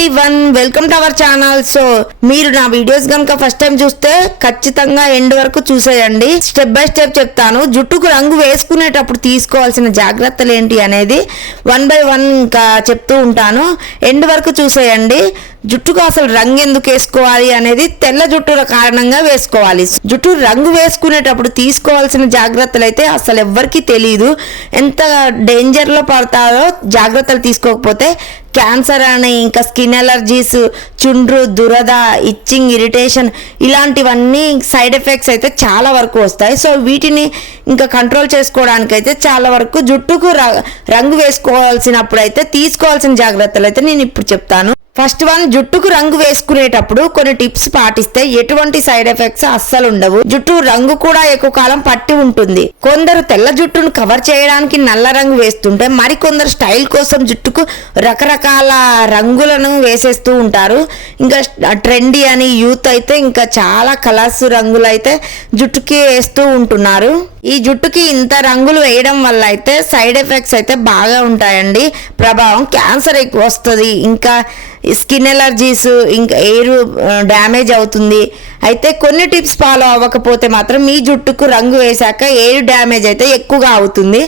Everyone welcome to our channel so మీరు నా videos కనుక ఫస్ట్ టైం చూస్తే ఖచ్చితంగా ఎండ్ వరకు చూసేయండి. స్టెప్ బై స్టెప్ చెప్తాను. జుట్టుకు రంగు వేసుకునేటప్పుడు తీసుకోవాల్సిన జాగ్రత్తలు ఏంటి అనేది వన్ బై వన్ ఇంకా చెప్తూ ఉంటాను. ఎండ్ వరకు చూసేయండి. జుట్టుకు అసలు రంగు ఎందుకు వేసుకోవాలి అనేది తెల్ల జుట్టుల కారణంగా వేసుకోవాలి. జుట్టు రంగు వేసుకునేటప్పుడు తీసుకోవాల్సిన జాగ్రత్తలు అయితే అసలు ఎవ్వరికీ తెలియదు ఎంత డేంజర్లో పడతారో జాగ్రత్తలు తీసుకోకపోతే క్యాన్సర్ అని ఇంకా స్కిన్ ఎలర్జీస్ చుండ్రు దురద ఇచ్చింగ్ ఇరిటేషన్ ఇలాంటివన్నీ సైడ్ ఎఫెక్ట్స్ అయితే చాలా వరకు వస్తాయి. సో వీటిని ఇంకా కంట్రోల్ చేసుకోవడానికి అయితే చాలా వరకు జుట్టుకు ర- రంగు వేసుకోవాల్సినప్పుడు అయితే తీసుకోవాల్సిన జాగ్రత్తలు అయితే నేను ఇప్పుడు చెప్తాను. ఫస్ట్ వన్ జుట్టుకు రంగు వేసుకునేటప్పుడు కొన్ని టిప్స్ పాటిస్తే ఎటువంటి సైడ్ ఎఫెక్ట్స్ అస్సలు ఉండవు. జుట్టు రంగు కూడా ఎక్కువ కాలం పట్టి ఉంటుంది. కొందరు తెల్ల జుట్టును కవర్ చేయడానికి నల్ల రంగు వేస్తుంటే మరికొందరు స్టైల్ కోసం జుట్టుకు రకరకాల రంగులను వేసేస్తూ ఉంటారు. ఇంకా ట్రెండీ అని యూత్ అయితే ఇంకా చాలా కలర్స్ రంగులు అయితే జుట్టుకి వేస్తూ ఉంటున్నారు. ఈ జుట్టుకి ఇంత రంగులు వేయడం వల్ల అయితే సైడ్ ఎఫెక్ట్స్ అయితే బాగా ఉంటాయండి. ప్రభావం క్యాన్సర్ ఎక్కువ వస్తుంది. ఇంకా స్కిన్ ఎలర్జీస్ ఇంకా ఎయిర్ డ్యామేజ్ అవుతుంది. అయితే కొన్ని టిప్స్ ఫాలో అవ్వకపోతే మాత్రం మీ జుట్టుకు రంగు వేశాక ఎయిర్ డ్యామేజ్ అయితే ఎక్కువగా అవుతుంది.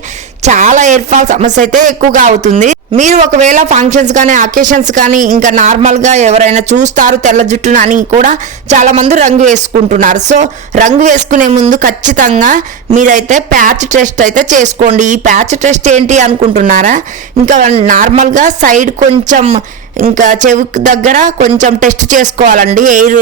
చాలా ఎయిర్ ఫాల్ సమస్య అయితే ఎక్కువగా అవుతుంది. మీరు ఒకవేళ ఫంక్షన్స్ కానీ అకేషన్స్ కానీ ఇంకా నార్మల్గా ఎవరైనా చూస్తారు తెల్ల జుట్టును అని కూడా చాలా మంది రంగు వేసుకుంటున్నారు. సో రంగు వేసుకునే ముందు ఖచ్చితంగా మీరైతే ప్యాచ్ టెస్ట్ అయితే చేసుకోండి. ఈ ప్యాచ్ టెస్ట్ ఏంటి అనుకుంటున్నారా? ఇంకా నార్మల్గా సైడ్ కొంచెం ఇంకా చెవి దగ్గర కొంచెం టెస్ట్ చేసుకోవాలండి. ఎయిర్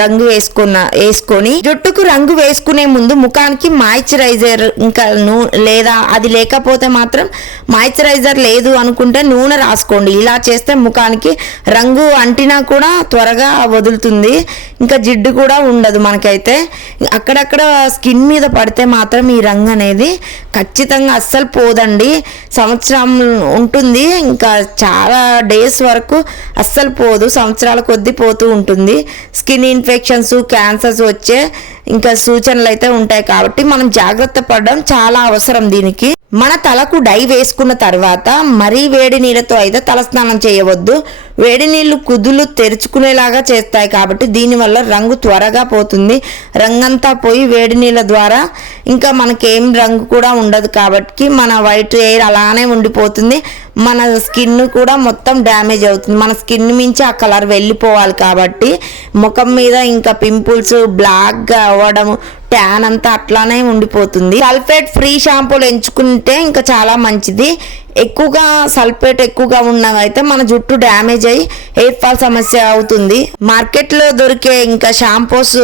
రంగు వేసుకున్న వేసుకొని జుట్టుకు రంగు వేసుకునే ముందు ముఖానికి మాయిశ్చరైజర్ ఇంకా నూ లేదా అది లేకపోతే మాత్రం మాయిశ్చరైజర్ లేదు అనుకుంటే నూనె రాసుకోండి. ఇలా చేస్తే ముఖానికి రంగు అంటినా కూడా త్వరగా వదులుతుంది. ఇంకా జిడ్డు కూడా ఉండదు మనకైతే. అక్కడక్కడ స్కిన్ మీద పడితే మాత్రం ఈ రంగు అనేది ఖచ్చితంగా అస్సలు పోదండి. సంవత్సరం ఉంటుంది. ఇంకా చాలా డేస్ వరకు అస్సలు పోదు సంవత్సరాల కొద్దీ పోతూ ఉంటుంది. స్కిన్ ఇన్ఫెక్షన్స్ క్యాన్సర్స్ వచ్చే ఇంకా సూచనలు అయితే ఉంటాయి కాబట్టి మనం జాగ్రత్త పడడం చాలా అవసరం దీనికి. మన తలకు డై వేసుకున్న తర్వాత మరీ వేడి నీళ్ళతో అయితే తలస్నానం చేయవద్దు. వేడి నీళ్ళు కుదులు తెరుచుకునేలాగా చేస్తాయి కాబట్టి దీనివల్ల రంగు త్వరగా పోతుంది. రంగంతా పోయి వేడి నీళ్ళ ద్వారా ఇంకా మనకేం రంగు కూడా ఉండదు కాబట్టి మన వైట్ ఎయిర్ అలానే ఉండిపోతుంది. మన స్కిన్ కూడా మొత్తం డ్యామేజ్ అవుతుంది. మన స్కిన్ మించి ఆ కలర్ వెళ్ళిపోవాలి కాబట్టి ముఖం మీద ఇంకా పింపుల్స్ బ్లాక్గా అవ్వడం ట్యాన్ అంతా అట్లానే ఉండిపోతుంది. సల్ఫేట్ ఫ్రీ షాంపూలు ఎంచుకుంటే ఇంకా చాలా మంచిది. ఎక్కువగా సల్ఫేట్ ఎక్కువగా ఉన్నవైతే మన జుట్టు డ్యామేజ్ అయ్యి హెయిర్ ఫాల్ సమస్య అవుతుంది. మార్కెట్లో దొరికే ఇంకా షాంపూస్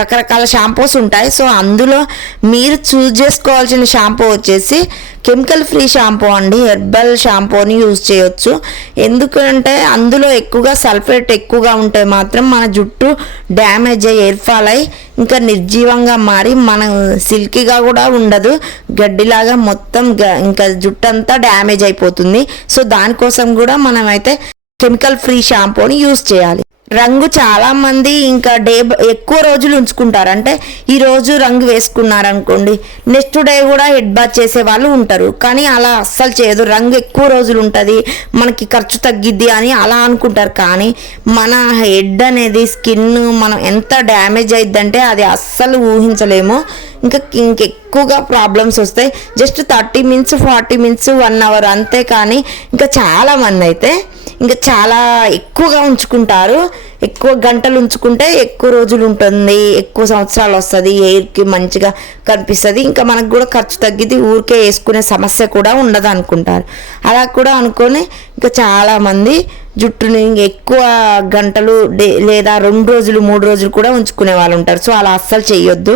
రకరకాల షాంపూస్ ఉంటాయి. సో అందులో మీరు చూస్ చేసుకోవాల్సిన షాంపూ వచ్చేసి కెమికల్ ఫ్రీ షాంపూ అండి హెర్బల్ షాంపూని యూజ్ చేయొచ్చు. ఎందుకంటే అందులో ఎక్కువగా సల్ఫేట్ ఎక్కువగా ఉంటే మాత్రం మన జుట్టు డ్యామేజ్ అయ్యి హెయిర్ ఫాల్ అయ్యి ఇంకా నిర్జీవంగా మారి మన సిల్కీగా కూడా ఉండదు. గడ్డిలాగా మొత్తం గ- ఇంకా జుట్టు అంతా డ్యామేజ్ అయిపోతుంది. సో దానికోసం కూడా మనమైతే కెమికల్ ఫ్రీ షాంపూని యూజ్ చేయాలి. రంగు చాలా మంది ఇంకా డే ఎక్కువ రోజులు ఉంచుకుంటారు. అంటే ఈ రోజు రంగు వేసుకున్నారు అనుకోండి నెక్స్ట్ డే కూడా హెడ్ బాత్ చేసే వాళ్ళు ఉంటారు. కానీ అలా అస్సలు చేయదు. రంగు ఎక్కువ రోజులు ఉంటుంది మనకి ఖర్చు తగ్గిద్ది అని అలా అనుకుంటారు. కానీ మన హెడ్ అనేది స్కిన్ మనం ఎంత డ్యామేజ్ అయిద్దంటే అది అస్సలు ఊహించలేము. ఇంకా ఇంకెక్కువగా ప్రాబ్లమ్స్ వస్తాయి. Just thirty minutes forty minutes one hour అంతే. కానీ ఇంకా చాలా మంది అయితే ఇంకా చాలా ఎక్కువగా ఉంచుకుంటారు. ఎక్కువ గంటలు ఉంచుకుంటే ఎక్కువ రోజులు ఉంటుంది. ఎక్కువ సంవత్సరాలు వస్తుంది. ఎయిర్కి మంచిగా కనిపిస్తుంది. ఇంకా మనకు కూడా ఖర్చు తగ్గిది ఊరికే వేసుకునే సమస్య కూడా ఉండదు అనుకుంటారు. అలా కూడా అనుకొని ఇంకా చాలామంది జుట్టుని ఎక్కువ గంటలు డే లేదా రెండు రోజులు మూడు రోజులు కూడా ఉంచుకునే వాళ్ళు ఉంటారు. సో అలా అస్సలు చేయొద్దు